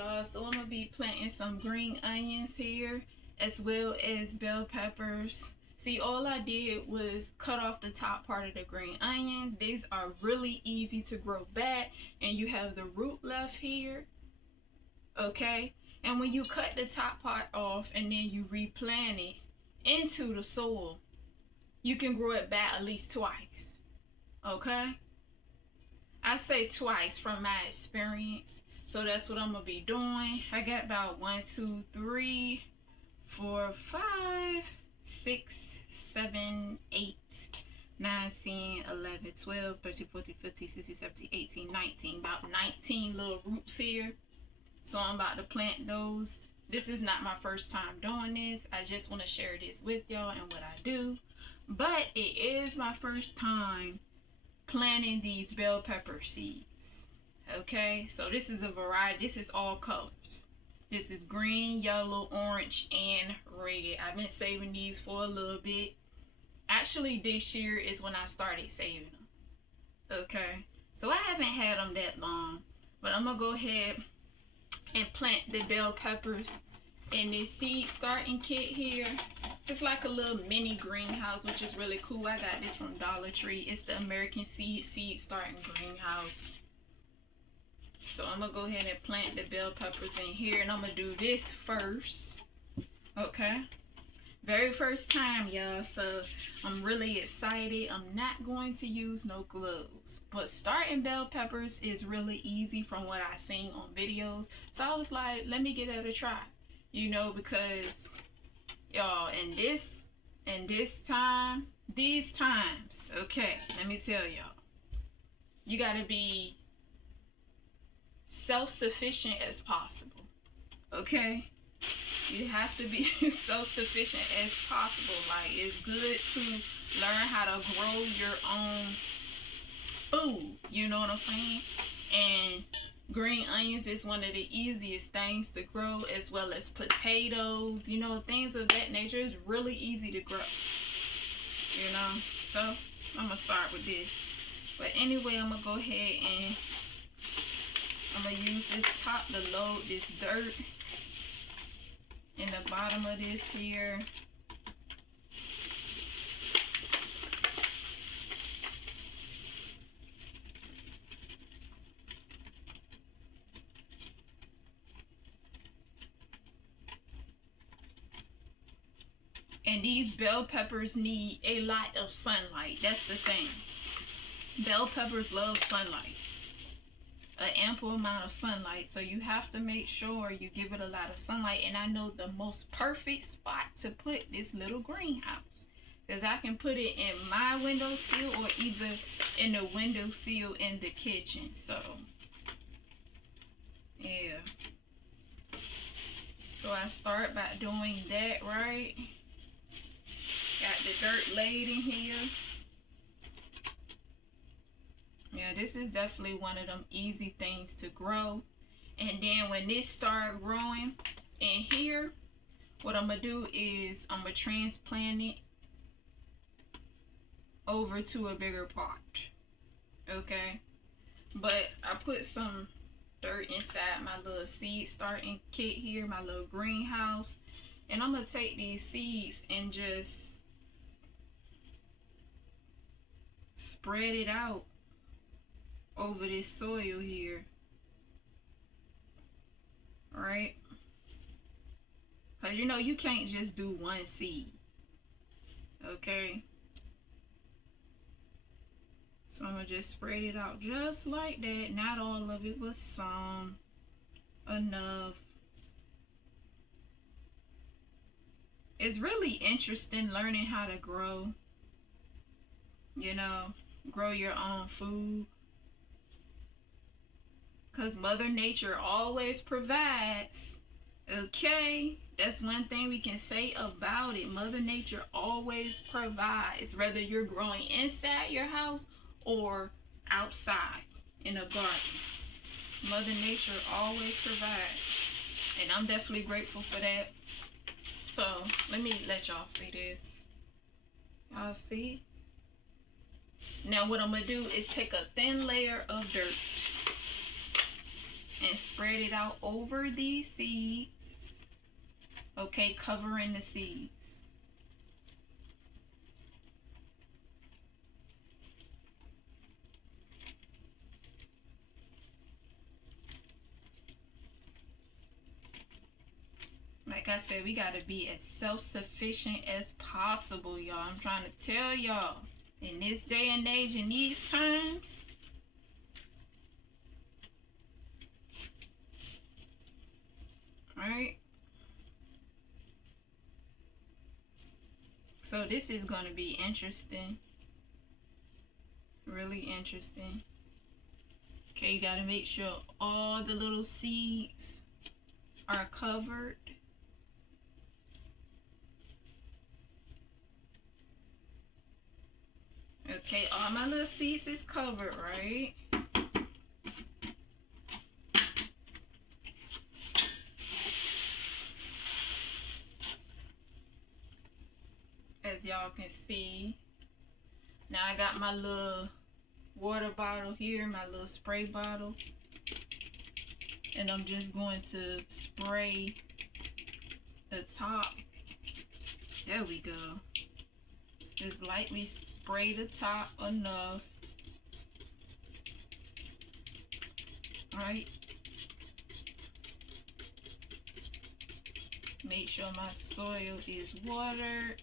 y'all. So I'm gonna be planting some green onions here as well as bell peppers. See, all I did was cut off the top part of the green onions. These are really easy to grow back, and you have the root left here. Okay, and when you cut the top part off and then you replant it into the soil, you can grow it back at least twice. Okay, I say twice from my experience. So that's what I'm gonna be doing. I got about 1, 2, 3, 4, 5, 6, 7, 8, 9, 10, 11, 12, 13, 14, 15, 16, 17, 18, 19. About 19 little roots here. So I'm about to plant those. This is not my first time doing this. I just want to share this with y'all and what I do. But it is my first time planting these bell pepper seeds. Okay, so this is a variety. This is all colors. This is green, yellow, orange, and red. I've been saving these for a little bit. Actually, this year is when I started saving them. Okay, so I haven't had them that long, but I'm gonna go ahead and plant the bell peppers in this seed starting kit here. It's like a little mini greenhouse, which is really cool. I got this from Dollar Tree. It's the American seed starting greenhouse. So I'm gonna go ahead and plant the bell peppers in here, and I'm gonna do this first. Okay, very first time, y'all, so I'm really excited. I'm not going to use no gloves, but starting bell peppers is really easy from what I seen on videos. So I was like, let me give it a try, you know, because y'all, these times, okay, let me tell y'all, you gotta be self-sufficient as possible. Okay, you have to be self-sufficient as possible. Like, it's good to learn how to grow your own food, you know what I'm saying? And green onions is one of the easiest things to grow, as well as potatoes, you know, things of that nature. Is really easy to grow, you know. So I'm gonna start with this, but anyway, I'm gonna go ahead and I'm gonna use this top to load this dirt in the bottom of this here. And these bell peppers need a lot of sunlight. That's the thing. Bell peppers love sunlight. An ample amount of sunlight. So you have to make sure you give it a lot of sunlight. And I know the most perfect spot to put this little greenhouse, because I can put it in my windowsill or either in the windowsill in the kitchen. So yeah. So I start by doing that, right? Got the dirt laid in here. Yeah, this is definitely one of them easy things to grow. And then when this start growing in here, what I'm gonna do is I'm gonna transplant it over to a bigger pot. Okay, but I put some dirt inside my little seed starting kit here, my little greenhouse, and I'm gonna take these seeds and just spread it out over this soil here. All right, because you know you can't just do one seed. Okay, so I'm gonna just spread it out just like that. Not all of it, but some, enough. It's really interesting learning how to grow, you know, grow your own food. Because Mother Nature always provides. Okay, that's one thing we can say about it. Mother Nature always provides, whether you're growing inside your house or outside in a garden. Mother Nature always provides, and I'm definitely grateful for that. So let me let y'all see this. Y'all see? Now what I'm gonna do is take a thin layer of dirt and spread it out over these seeds. Okay, covering the seeds. Like I said, we got to be as self-sufficient as possible, y'all. I'm trying to tell y'all, in this day and age, in these times, right? So this is going to be interesting. Really interesting. Okay, you got to make sure all the little seeds are covered. Okay, all my little seeds is covered, right? As y'all can see. Now I got my little water bottle here, my little spray bottle. And I'm just going to spray the top. There we go. Just lightly spray the top enough. Alright. Make sure my soil is watered.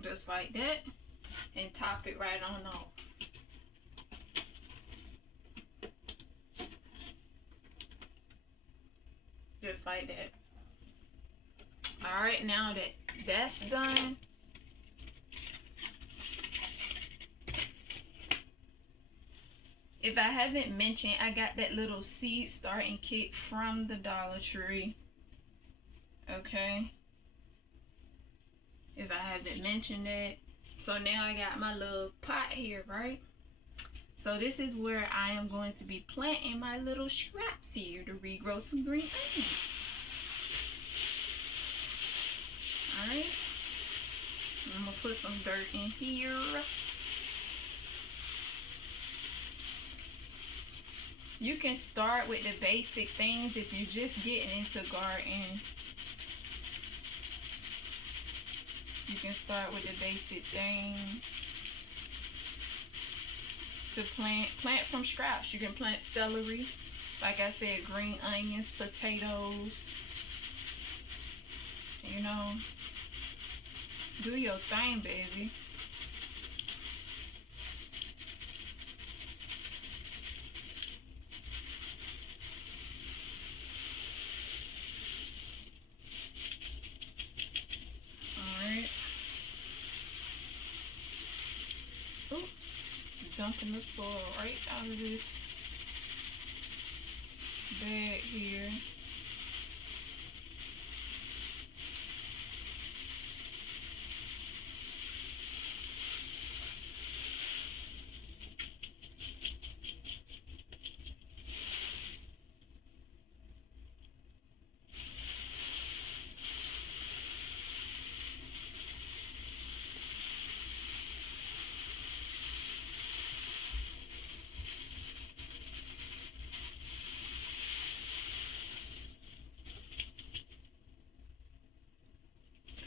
Just like that, and top it right on off. Just like that. All right, now that that's done, if I haven't mentioned, I got that little seed starting kit from the Dollar Tree. Okay, if I haven't mentioned that. So now I got my little pot here, right? So this is where I am going to be planting my little scraps here to regrow some green onions. Alright. I'm going to put some dirt in here. You can start with the basic things if you're just getting into gardening. You can start with the basic things to plant from scraps. You can plant celery, like I said, green onions, potatoes. You know, do your thing, baby. Dumping the soil right out of this bag here.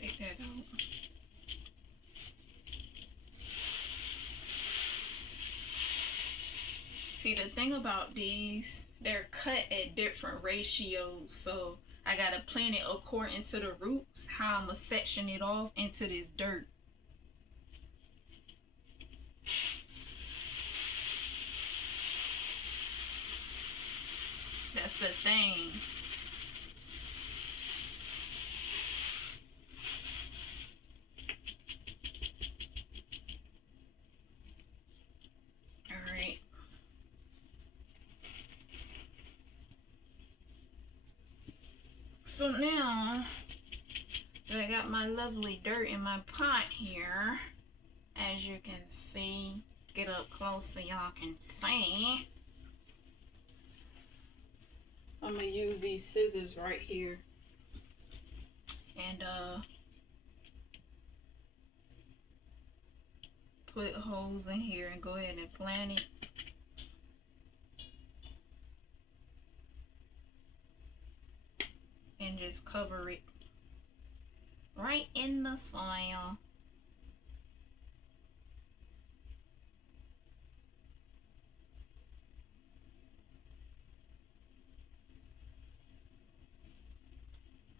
Take that out. See, the thing about these, they're cut at different ratios, so I gotta plant it according to the roots, how I'm gonna section it off into this dirt. That's the thing. Alright. So now that I got my lovely dirt in my pot here, I as you can see, get up close so y'all can see. I'm gonna use these scissors right here and put holes in here and go ahead and plant it. And just cover it right in the soil.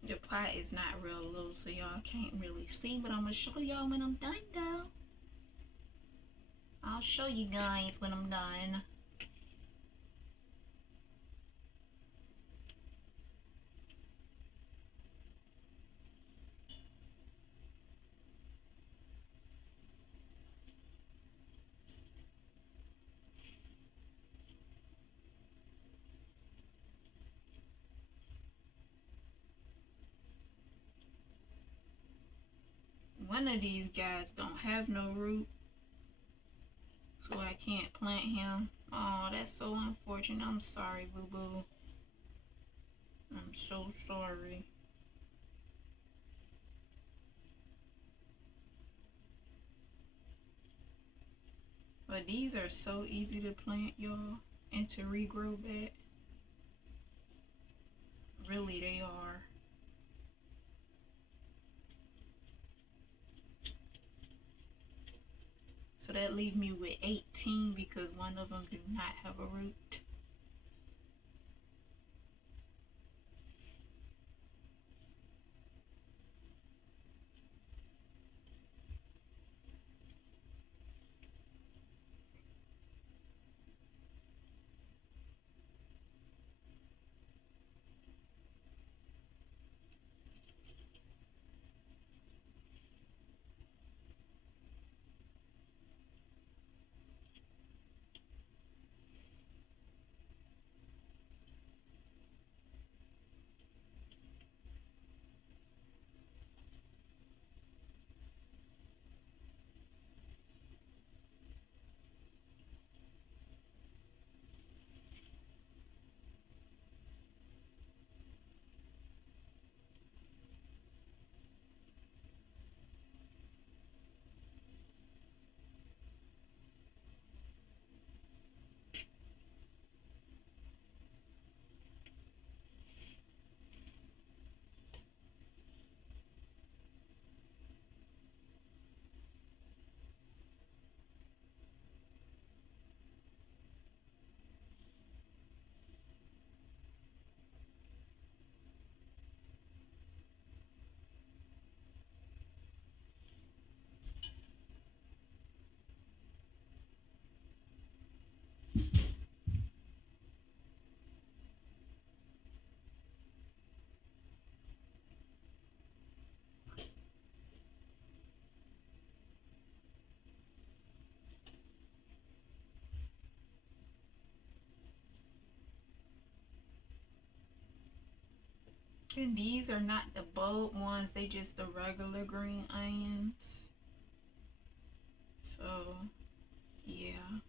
The pot is not real low, so y'all can't really see, but I'm gonna show y'all when I'm done though. I'll show you guys when I'm done. One of these guys don't have no root, so I can't plant him. Oh, that's so unfortunate. I'm sorry, boo-boo. I'm so sorry. But these are so easy to plant, y'all, and to regrow back. Really, they are. So that leaves me with 18 because one of them do not have a root. And these are not the bulb ones, they just the regular green onions. So, yeah.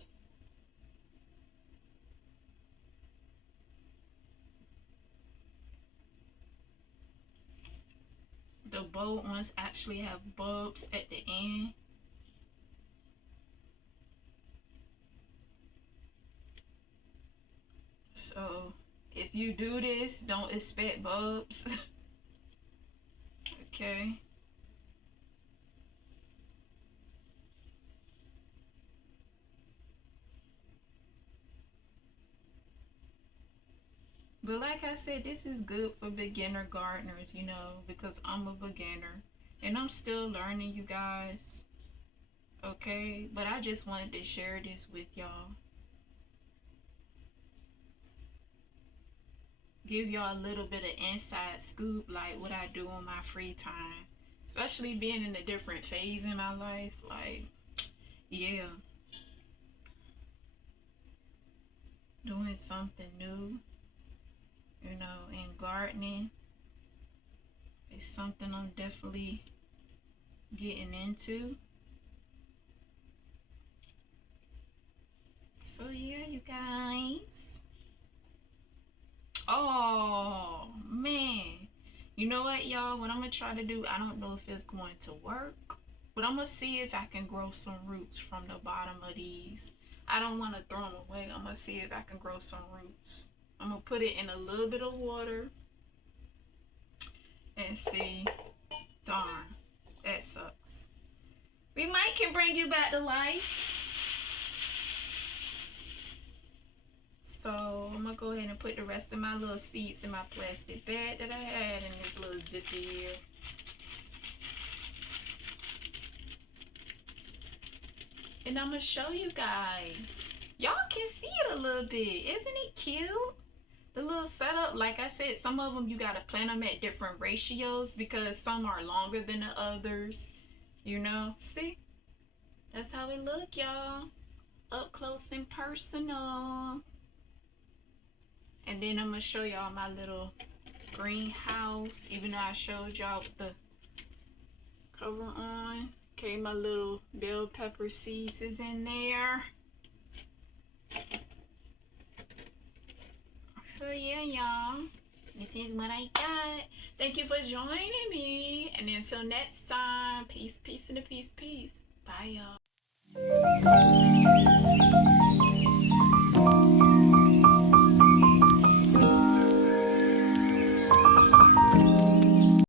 The bulb ones actually have bulbs at the end. So, if you do this, don't expect bulbs. Okay. But like I said, this is good for beginner gardeners, you know, because I'm a beginner and I'm still learning, you guys. Okay, but I just wanted to share this with y'all. Give y'all a little bit of inside scoop, like what I do on my free time. Especially being in a different phase in my life. Like, yeah. Doing something new, you know, and gardening is something I'm definitely getting into. So yeah, you guys. Oh man. You know what, y'all? What I'm gonna try to do, I don't know if it's going to work, but I'm gonna see if I can grow some roots from the bottom of these. I don't want to throw them away. I'm gonna see if I can grow some roots. I'm gonna put it in a little bit of water and see. Darn, that sucks. We might can bring you back to life. So I'm gonna go ahead and put the rest of my little seeds in my plastic bag that I had in this little zippy here. And I'm gonna show you guys. Y'all can see it a little bit. Isn't it cute? The little setup, like I said, some of them you gotta plant them at different ratios because some are longer than the others. You know, see? That's how it look, y'all. Up close and personal. And then I'm gonna show y'all my little greenhouse, even though I showed y'all with the cover on. Okay, my little bell pepper seeds is in there. So yeah, y'all, this is what I got. Thank you for joining me, and until next time, peace, peace, and a peace. Bye, y'all.